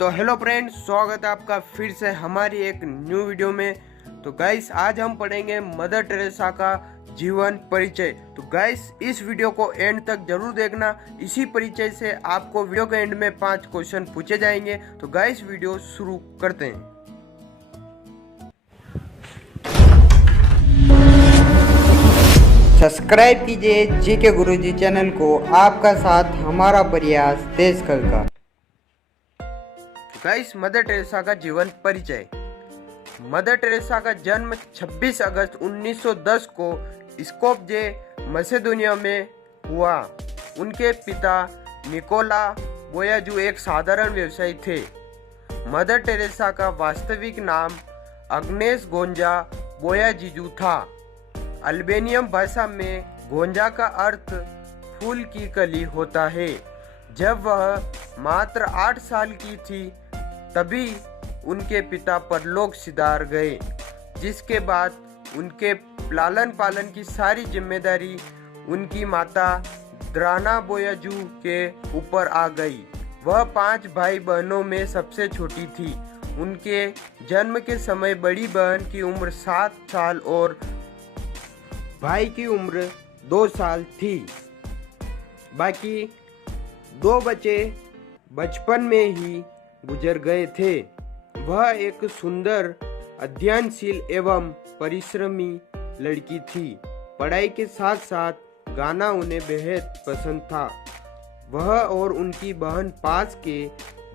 तो hello friends, स्वागत है आपका फिर से हमारी एक न्यू वीडियो में। तो गाइस, आज हम पढ़ेंगे मदर टेरेसा का जीवन परिचय। तो गाइस, इस वीडियो को एंड तक जरूर देखना। इसी परिचय से आपको वीडियो के एंड में 5 क्वेश्चन पूछे जाएंगे। तो गाइस, वीडियो शुरू करते हैं। सब्सक्राइब कीजिए जीके गुरुजी चैनल को। आपका साथ हमारा प्रयास देश कल का। गाइस, मदर टेरेसा का जीवन परिचय। मदर टेरेसा का जन्म 26 अगस्त 1910 को स्कोपजे, मैसेडोनिया में हुआ। उनके पिता निकोला बोयाजू एक साधारण व्यवसायी थे। मदर टेरेसा का वास्तविक नाम अग्नेस गोंजा बोयाजीजू था। अल्बेनियम भाषा में गोंजा का अर्थ फूल की कली होता है। जब वह मात्र 8 साल की थी तभी उनके पिता परलोक सिधार गए, जिसके बाद उनके लालन पालन की सारी जिम्मेदारी उनकी माता द्राना बोयाजू के ऊपर आ गई। वह 5 भाई बहनों में सबसे छोटी थी। उनके जन्म के समय बड़ी बहन की उम्र 7 साल और भाई की उम्र 2 साल थी। बाकी 2 बच्चे बचपन में ही गुजर गए थे। वह एक सुंदर, अध्ययनशील एवं परिश्रमी लड़की थी। पढ़ाई के साथ साथ गाना उन्हें बेहद पसंद था। वह और उनकी बहन पास के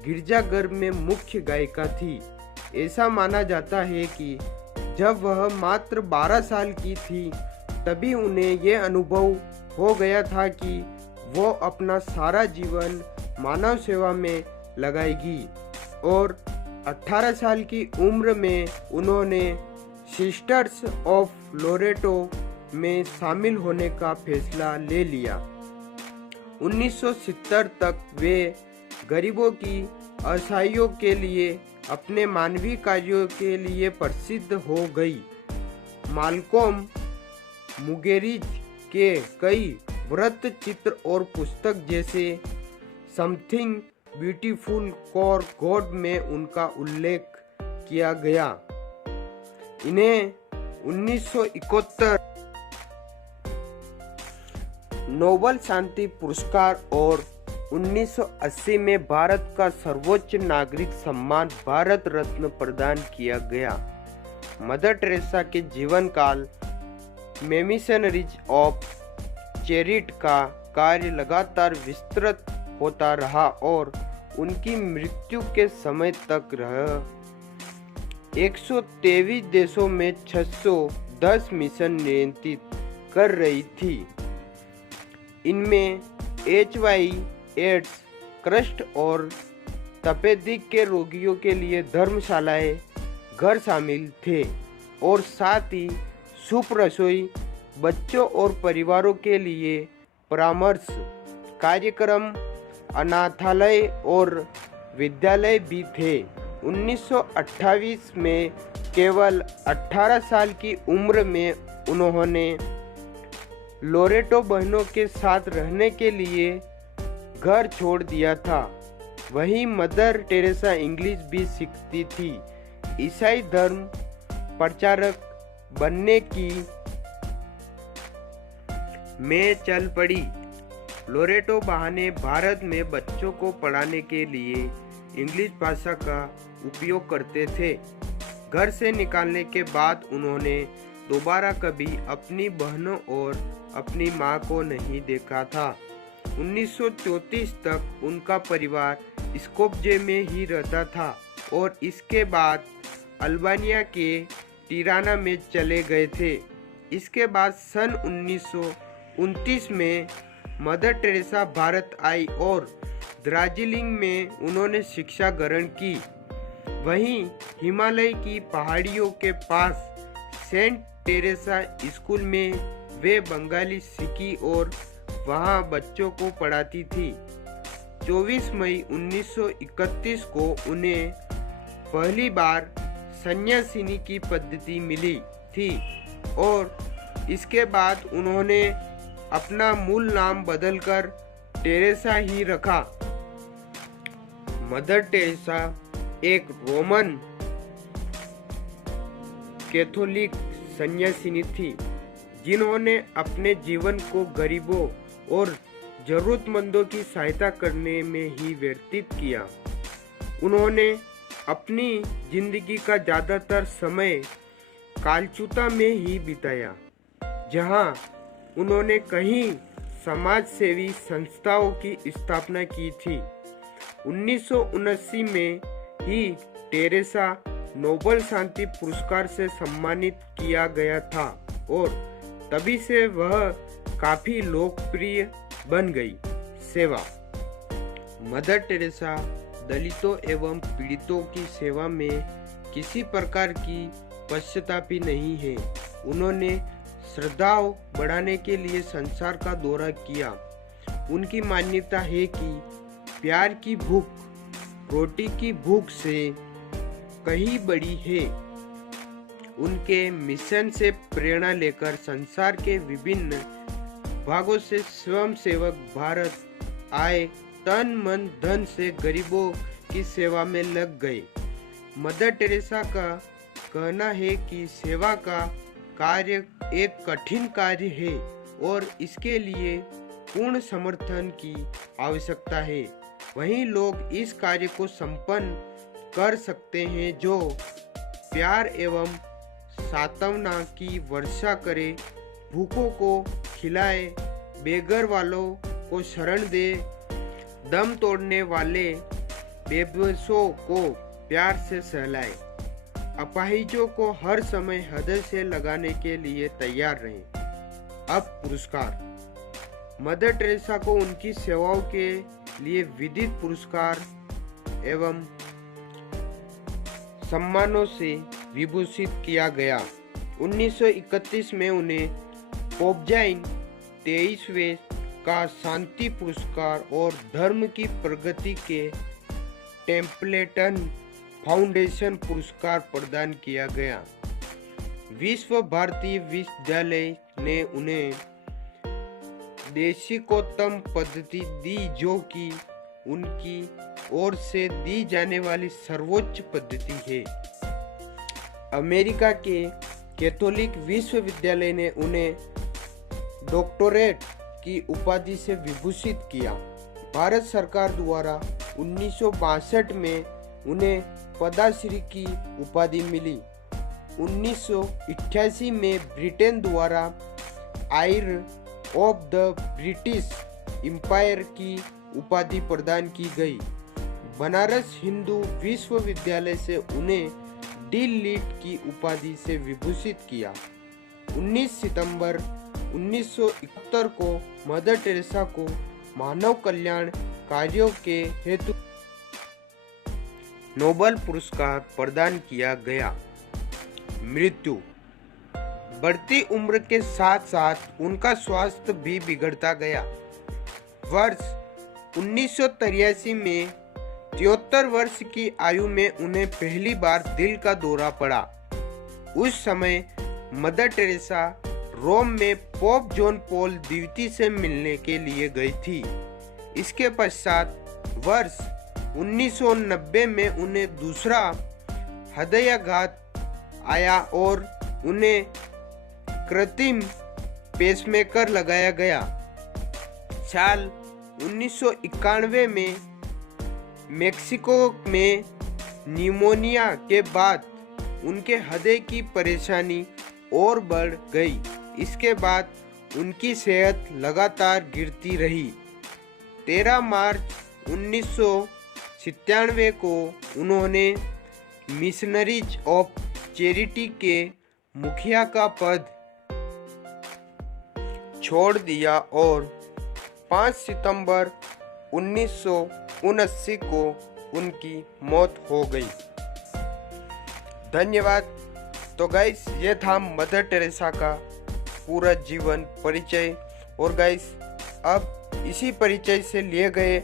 गिरजाघर में मुख्य गायिका थी। ऐसा माना जाता है कि जब वह मात्र 12 साल की थी तभी उन्हें यह अनुभव हो गया था कि वो अपना सारा जीवन मानव सेवा में लगाएगी, और 18 साल की उम्र में उन्होंने सिस्टर्स ऑफ लोरेटो में शामिल होने का फैसला ले लिया। 1970 तक वे गरीबों की असहायों के लिए अपने मानवीय कार्यों के लिए प्रसिद्ध हो गई। माल्कोम मुगेरिज के कई व्रत चित्र और पुस्तक जैसे समथिंग ब्यूटीफुल फॉर गॉड में उनका उल्लेख किया गया। इन्हें 1971 नोबेल शांति पुरस्कार और 1980 में भारत का सर्वोच्च नागरिक सम्मान भारत रत्न प्रदान किया गया। मदर टेरेसा के जीवन काल मिशनरीज ऑफ चैरिटी का कार्य लगातार विस्तृत होता रहा और उनकी मृत्यु के समय तक 123 देशों में 610 मिशन नियंत्रित कर रही थी। इनमें HIV, एड्स, कुष्ठ और तपेदिक के रोगियों के लिए धर्मशालाएं, घर शामिल थे, और साथ ही सूप रसोई, बच्चों और परिवारों के लिए परामर्श कार्यक्रम, अनाथालय और विद्यालय भी थे। 1928 में केवल 18 साल की उम्र में उन्होंने लोरेटो बहनों के साथ रहने के लिए घर छोड़ दिया था। वहीं मदर टेरेसा इंग्लिश भी सीखती थी। ईसाई धर्म प्रचारक बनने की में चल पड़ी। लोरेटो बहाने भारत में बच्चों को पढ़ाने के लिए इंग्लिश भाषा का उपयोग करते थे। घर से निकालने के बाद उन्होंने दोबारा कभी अपनी बहनों और अपनी मां को नहीं देखा था। 1934 तक उनका परिवार स्कोपजे में ही रहता था और इसके बाद अल्बानिया के टिराना में चले गए थे। इसके बाद सन 1929 में मदर टेरेसा भारत आई और दार्जिलिंग में उन्होंने शिक्षा ग्रहण की। वहीं हिमालय की पहाड़ियों के पास सेंट टेरेसा स्कूल में वे बंगाली सीखी और वहां बच्चों को पढ़ाती थी। 24 मई 1931 को उन्हें पहली बार सन्यासिनी की पद्धति मिली थी और इसके बाद उन्होंने अपना मूल नाम बदलकर टेरेसा ही रखा। मदर टेरेसा एक रोमन कैथोलिक सन्यासिनी थी जिन्होंने अपने जीवन को गरीबों और जरूरतमंदों की सहायता करने में ही व्यतीत किया। उन्होंने अपनी जिंदगी का ज्यादातर समय कालचुता में ही बिताया, जहां उन्होंने कई समाज सेवी संस्थाओं की स्थापना की थी। 1979 में ही टेरेसा नोबेल शांति पुरस्कार से सम्मानित किया गया था और तभी से वह काफी लोकप्रिय बन गई। सेवा। मदर टेरेसा दलितों एवं पीड़ितों की सेवा में किसी प्रकार की पश्चातापी नहीं है। उन्होंने श्रद्धाओं बढ़ाने के लिए संसार का दौरा किया। उनकी मान्यता है कि प्यार की भूख रोटी की भूख से कहीं बड़ी है। उनके मिशन से प्रेरणा लेकर संसार के विभिन्न भागों से स्वयंसेवक भारत आए, तन मन धन से गरीबों की सेवा में लग गए। मदर टेरेसा का कहना है कि सेवा का कार्य एक कठिन कार्य है और इसके लिए पूर्ण समर्थन की आवश्यकता है। वहीं लोग इस कार्य को संपन्न कर सकते हैं जो प्यार एवं सांत्वना की वर्षा करे, भूखों को खिलाए, बेघर वालों को शरण दे, दम तोड़ने वाले बेबसों को प्यार से सहलाए, अपाहिजों को हर समय हृदय से लगाने के लिए तैयार रहें। अब पुरस्कार। मदर टेरेसा को उनकी सेवाओं के लिए विविध पुरस्कार एवं सम्मानों से विभूषित किया गया। 1931 में उन्हें पोपजाइन 23वें का शांति पुरस्कार और धर्म की प्रगति के टेम्पलेटन फाउंडेशन पुरस्कार प्रदान किया गया। विश्व भारती विश्वविद्यालय ने उन्हें देशिकोत्तम पद्धति दी, जो कि उनकी ओर से दी जाने वाली सर्वोच्च पद्धति है। अमेरिका के कैथोलिक विश्वविद्यालय ने उन्हें डॉक्टरेट की उपाधि से विभूषित किया। भारत सरकार द्वारा 1962 में उन्हें पद्मश्री की उपाधि मिली। 1988 में ब्रिटेन द्वारा आयर ऑफ द ब्रिटिश एम्पायर की उपाधि प्रदान की गई। बनारस हिंदू विश्वविद्यालय से उन्हें डी लिट की उपाधि से विभूषित किया। 19 सितंबर 1971 को मदर टेरेसा को मानव कल्याण कार्यों के हेतु नोबेल पुरस्कार प्रदान किया गया। मृत्यु। बढ़ती उम्र के साथ साथ उनका स्वास्थ्य भी बिगड़ता गया। वर्ष 1983 में 73 वर्ष की आयु में उन्हें पहली बार दिल का दौरा पड़ा। उस समय मदर टेरेसा रोम में पोप जॉन पॉल द्वितीय से मिलने के लिए गई थी। इसके पश्चात वर्ष 1990 में उन्हें दूसरा हृदयाघात आया और उन्हें कृत्रिम पेसमेकर लगाया गया। साल 1991 में मेक्सिको में निमोनिया के बाद उनके हृदय की परेशानी और बढ़ गई। इसके बाद उनकी सेहत लगातार गिरती रही। 13 मार्च 1997 को उन्होंने मिशनरीज ऑफ चैरिटी के मुखिया का पद छोड़ दिया और 5 सितंबर 1979 को उनकी मौत हो गई। धन्यवाद। तो गाइस, ये था मदर टेरेसा का पूरा जीवन परिचय। और गाइस, अब इसी परिचय से लिए गए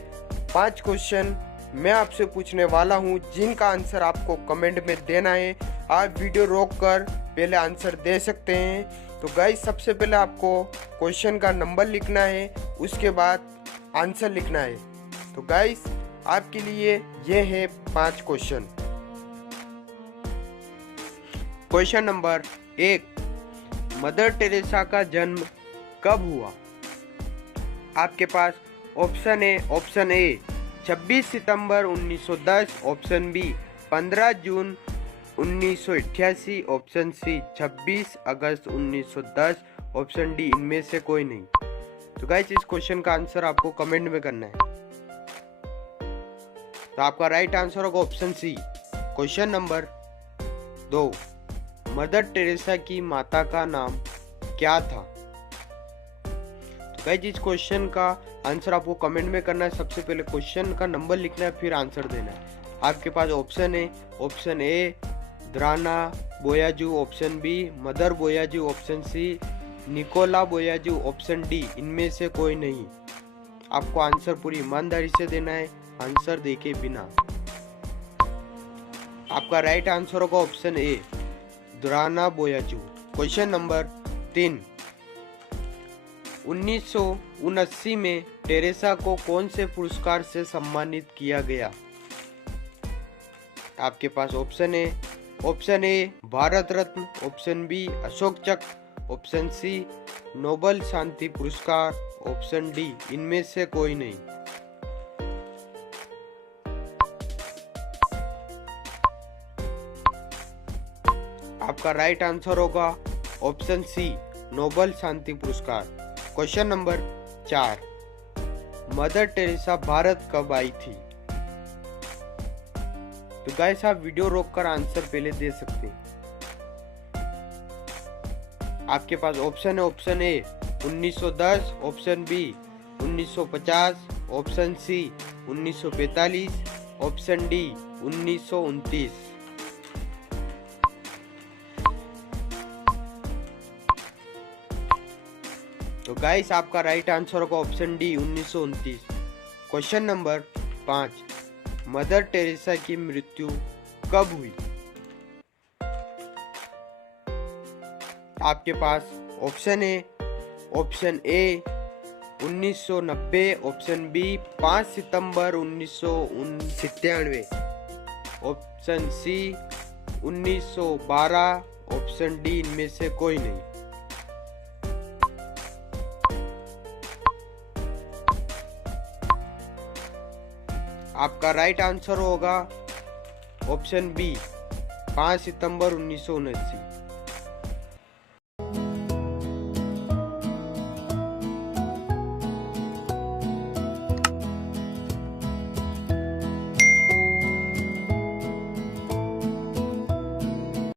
5 क्वेश्चन मैं आपसे पूछने वाला हूं, जिनका आंसर आपको कमेंट में देना है। आप वीडियो रोककर पहले आंसर दे सकते हैं। तो गाइस, सबसे पहले आपको क्वेश्चन का नंबर लिखना है, उसके बाद आंसर लिखना है। तो गाइस, आपके लिए ये है 5 question. Question number 1, Mother Teresa का जन्म कब हुआ? आपके पास ऑप्शन ए 26 सितंबर 1910, ऑप्शन बी 15 जून 1988, ऑप्शन सी 26 अगस्त 1910, ऑप्शन डी इनमें से कोई नहीं। तो गाइस इस क्वेश्चन का आंसर आपको कमेंट में करना है। तो आपका राइट आंसर होगा option C. Question number 2, Mother Teresa की माता का नाम क्या था? तो गाइस इस क्वेश्चन का आंसर आपको कमेंट में करना है। सबसे पहले क्वेश्चन का नंबर लिखना है, फिर आंसर देना है। आपके पास option A Drana Bojaxhiu, option B Mother Bojaxhiu, option C Nikola Bojaxhiu, option D इनमें से कोई नहीं। आपको आंसर पूरी ईमानदारी से देना है, आंसर देके बिना। आपका राइट आंसर होगा option A Drana बोयाजू। Question number 3, 1979 में टेरेसा को कौन से पुरस्कार से सम्मानित किया गया? आपके पास option A Bharat Ratna, option B Ashoka Chakra, option C Nobel शांति पुरस्कार, ऑप्शन डी इनमें से कोई नहीं। आपका राइट आंसर होगा ऑप्शन सी नोबेल शांति पुरस्कार। Question number 4, mother Teresa Bharat कब आई थी? तो गाइस आप वीडियो रोककर आंसर पहले दे सकते हैं। आपके पास option A 1910, option B 1950, option C 1945, option D 1929। तो गाइस आपका राइट आंसर होगा option D 1929। Question number 5, Mother Teresa की मृत्यु कब हुई? आपके पास ऑप्शन ए 1990, ऑप्शन बी 5 सितंबर 1997, ऑप्शन सी 1912, ऑप्शन डी इनमें से कोई नहीं। आपका राइट आंसर होगा ऑप्शन बी 5 सितंबर 1979।